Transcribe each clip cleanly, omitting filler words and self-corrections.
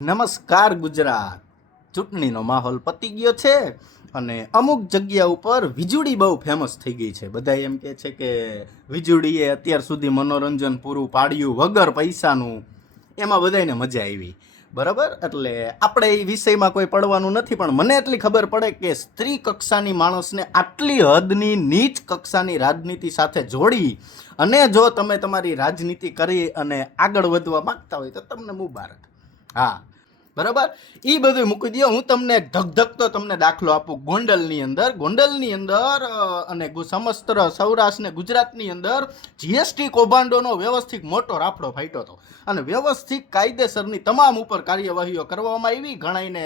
નમસ્કાર ગુજરાત. ચૂંટણીનો માહોલ પતી ગયો છે અને અમુક જગ્યા ઉપર વીજળી બહુ ફેમસ થઈ ગઈ છે. બધા એમ કહે છે કે વીજળીએ અત્યાર સુધી મનોરંજન પૂરું પાડ્યું વગર પૈસાનું, એમાં બધાને મજા આવી. બરાબર, એટલે આપણે એ વિષયમાં કોઈ પડવાનું નથી, પણ મને એટલી ખબર પડે કે સ્ત્રી કક્ષાની માણસને આટલી હદની નીચ કક્ષાની રાજનીતિ સાથે જોડી અને જો તમે તમારી રાજનીતિ કરી અને આગળ વધવા માંગતા હોય તો તમને મુબારક. હા, બરાબર, એ બધું મૂકી દો. હું તમને એક ધગધગતો તમને દાખલો આપું. ગોંડલની અંદર અને સમસ્ત સૌરાષ્ટ્ર ને ગુજરાતની અંદર જીએસટી કૌભાંડોનો વ્યવસ્થિત મોટો રાફડો ફાટ્યો હતો અને વ્યવસ્થિત કાયદેસરની તમામ ઉપર કાર્યવાહીઓ કરવામાં આવી. ઘણાઈને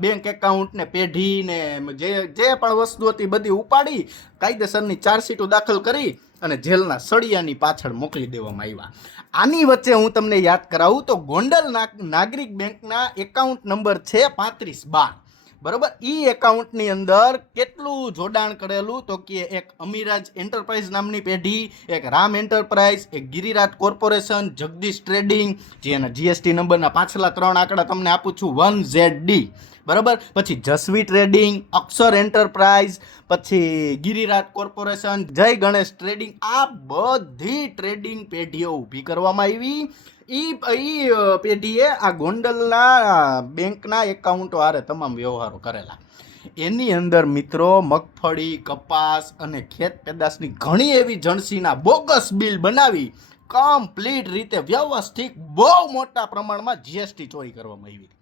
બેંક એકાઉન્ટને પેઢીને જે પણ વસ્તુ હતી બધી ઉપાડી કાયદેસરની ચાર્જશીટો દાખલ કરી અને જેલના સળિયાની પાછળ મોકલી દેવામાં આવ્યા. આની વચ્ચે હું તમને યાદ કરાવું તો ગોંડલ નાગરિક બેંકના એકાઉન્ટ નંબર છે 3512. બરાબર, એ એકાઉન્ટની અંદર કેટલું જોડાણ કરેલું તો કે એક અમીરાજ એન્ટરપ્રાઇઝ નામની પેઢી, એક રામ એન્ટરપ્રાઇઝ, એક ગિરિરાજ કોર્પોરેશન, જગદીશ ટ્રેડિંગ, જે એના જીએસટી નંબરના પાછલા 3 આંકડા તમને આપું છું, 1ZD. બરાબર, પછી જસવી ટ્રેડિંગ, અક્ષર એન્ટરપ્રાઇઝ, પછી ગિરિરાજ કોર્પોરેશન, જય ગણેશ ટ્રેડિંગ, આ બધી ટ્રેડિંગ પેઢીઓ ઊભી કરવામાં આવી. ઈ પેઢીએ આ ગોંડલના બેંકના એકાઉન્ટો હારે તમામ વ્યવહારો કરેલા. એની અંદર મિત્રો મગફળી, કપાસ અને ખેત પેદાશની ઘણી એવી જણસીના બોગસ બિલ બનાવી કમ્પ્લીટ રીતે વ્યવસ્થિત બહુ મોટા પ્રમાણમાં જીએસટી ચોરી કરવામાં આવી.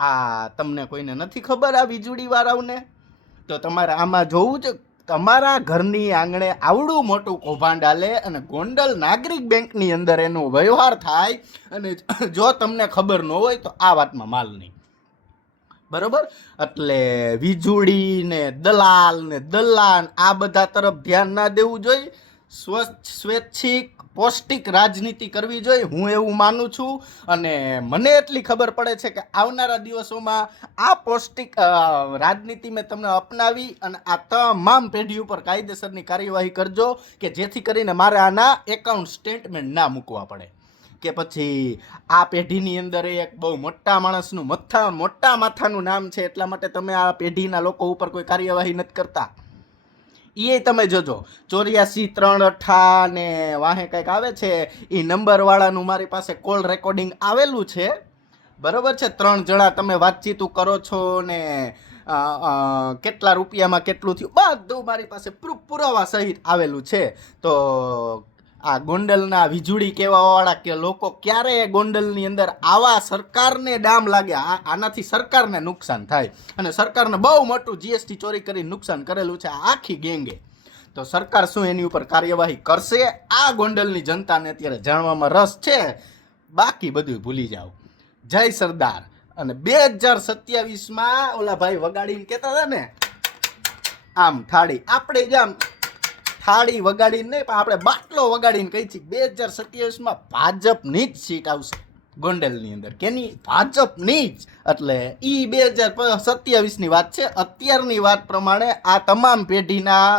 આ તમને કોઈને નથી ખબર આ વીજળી વાળાઓને? તો તમારે આમાં જોવું છે. તમારા ઘરની આંગણે આવડું મોટું કૌભાંડ આલે અને ગોંડલ નાગરિક બેંકની અંદર એનો વ્યવહાર થાય અને જો તમને ખબર ન હોય તો આ વાતમાં માલ નહીં. બરાબર, એટલે વીજળી ને દલાલ ને દલાન આ બધા તરફ ધ્યાન ના દેવું જોઈએ. સ્વૈચ્છિક પૌષ્ટિક રાજનીતિ કરવી જોઈએ, હું એવું માનું છું. અને મને એટલી ખબર પડે છે કે આવનારા દિવસોમાં આ પૌષ્ટિક રાજનીતિ મેં તમને અપનાવી અને આ તમામ પેઢી ઉપર કાયદેસરની કાર્યવાહી કરજો કે જેથી કરીને મારે આના એકાઉન્ટ સ્ટેટમેન્ટ ના મૂકવા પડે. કે પછી આ પેઢીની અંદર એક બહુ મોટા માણસનું મોટા માથાનું નામ છે એટલા માટે તમે આ પેઢીના લોકો ઉપર કોઈ કાર્યવાહી નથી કરતા. એ તમે જોજો 8438 ને વાહે કંઈક આવે છે એ નંબરવાળાનું મારી પાસે કોલ રેકોર્ડિંગ આવેલું છે. બરાબર છે, 3 જણા તમે વાતચીતું કરો છો ને કેટલા રૂપિયામાં કેટલું થયું બધું મારી પાસે પુરાવા સહિત આવેલું છે. તો આ ગોંડલના વીજળી કહેવાવાળા કે લોકો ક્યારે ગોંડલની અંદર આવા સરકારને ડામ લાગે, આનાથી સરકારને નુકસાન થાય અને સરકારને બહુ મોટું જીએસટી ચોરી કરી નુકસાન કરેલું છે આખી ગેંગે. તો સરકાર શું એની ઉપર કાર્યવાહી કરશે? આ ગોંડલની જનતાને અત્યારે જાણવામાં રસ છે, બાકી બધું ભૂલી જાઓ. જય સરદાર. અને 2027માં ઓલા ભાઈ વગાડીને કહેતા હતા ને આમ થાળી, આપણે જ આમ થાળી વગાડીને નહીં પણ આપણે બાટલો વગાડીને કહી છીએ 2027માં ભાજપની જ સીટ આવશે ગોંડલની અંદર. કેની? ભાજપની જ. એટલે એ 2027ની વાત છે. અત્યારની વાત પ્રમાણે આ તમામ પેઢીના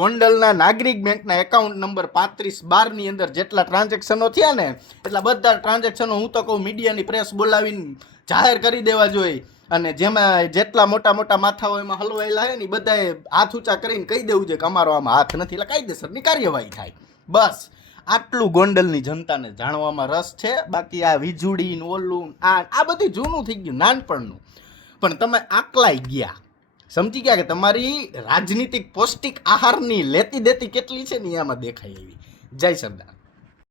ગોંડલના નાગરિક બેંકના એકાઉન્ટ નંબર 3512ની અંદર જેટલા ટ્રાન્ઝેક્શનો થયા ને એટલા બધા ટ્રાન્ઝેક્શનો હું તો કહું મીડિયાની પ્રેસ બોલાવીને જાહેર કરી દેવા જોઈએ. અને જેમાં જેટલા મોટા મોટા માથાઓ એમાં હલવાયેલા છે ને એ બધાએ હાથ ઊંચા કરીને કહી દેવું છે કે અમારો આમાં હાથ નથી, એટલે કાયદેસરની કાર્યવાહી થાય. બસ આટલું ગોંડલની જનતાને જાણવામાં રસ છે. બાકી આ વીજળી ને ઓલું આ બધું જૂનું થઈ ગયું, નાનપણનું. પણ તમે આકલાઈ ગયા, સમજી ગયા કે તમારી રાજનીતિક પૌષ્ટિક આહારની લેતી દેતી કેટલી છે ને આમાં દેખાય એવી. જય સરદાર.